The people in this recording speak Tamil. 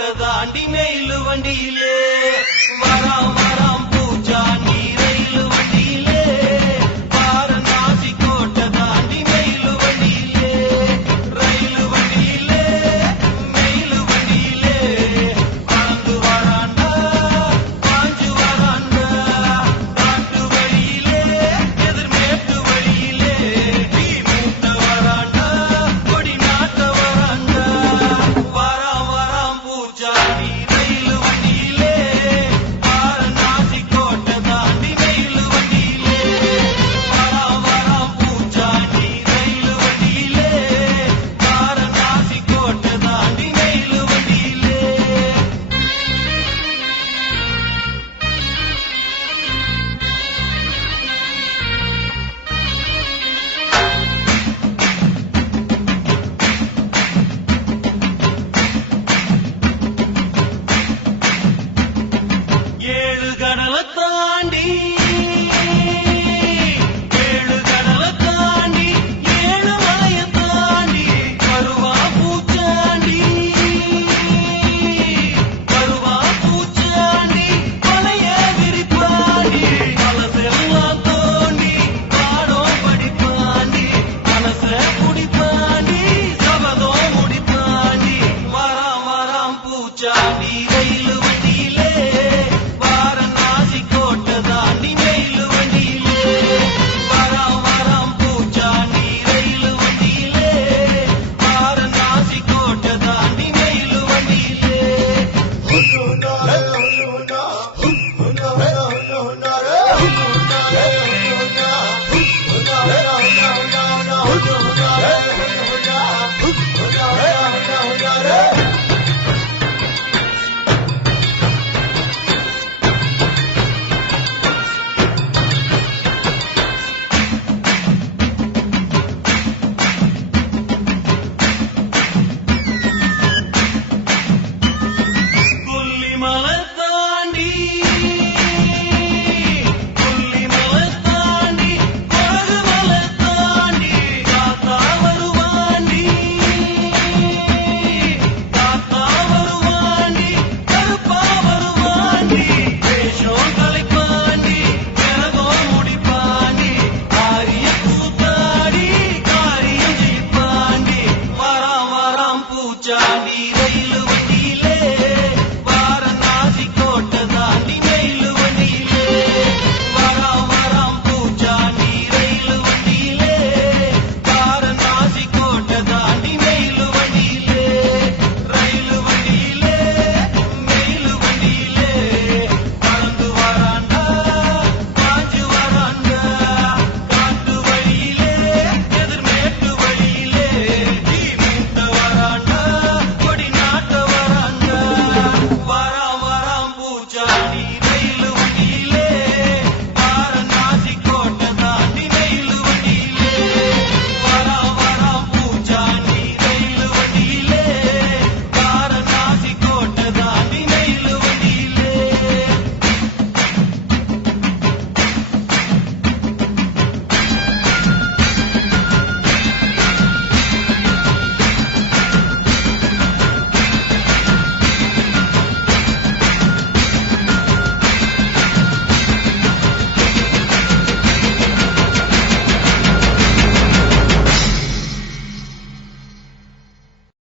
கோட்டை தாண்டி மெயிலு வண்டியிலே வராம் வராம் பூச்சாண்டி ரயிலு வண்டியிலே வாரணாசி கோட்டை தாண்டி மெயிலு வண்டியிலே ரயிலு வண்டியிலே மெயிலு வண்டியிலே பறந்து வராண்டா பாஞ்சு வராண்டா காட்டு வழியிலே எதிர்மேட்டு வழியிலே தீ மூட்ட வராண்டா கொடி நாட்ட வராண்டா வராம் வராம் பூச்சாண்டி ரயிலு வண்டியிலே வாரணாசி கோட்டை தாண்டி மெயிலு வண்டியிலே வராம் வராம் பூச்சாண்டி ரயிலு வண்டியிலே வாரணாசி கோட்டை தாண்டி மெயிலு வண்டியிலே ஏழு கடலை தாண்டி ஏழு கடலை தாண்டி ஏழு மலையை தாண்டி வருவா பூச்சாண்டி வருவா பூச்சாண்டி மலைய விரிப்பாண்டி மனசெல்லாம் தோண்டி பாடம் படிப்பாண்டி மனச குடிப்பாண்டி சபதம் முடிப்பாண்டி வராம் வராம் பூச்சாண்டி ரயில்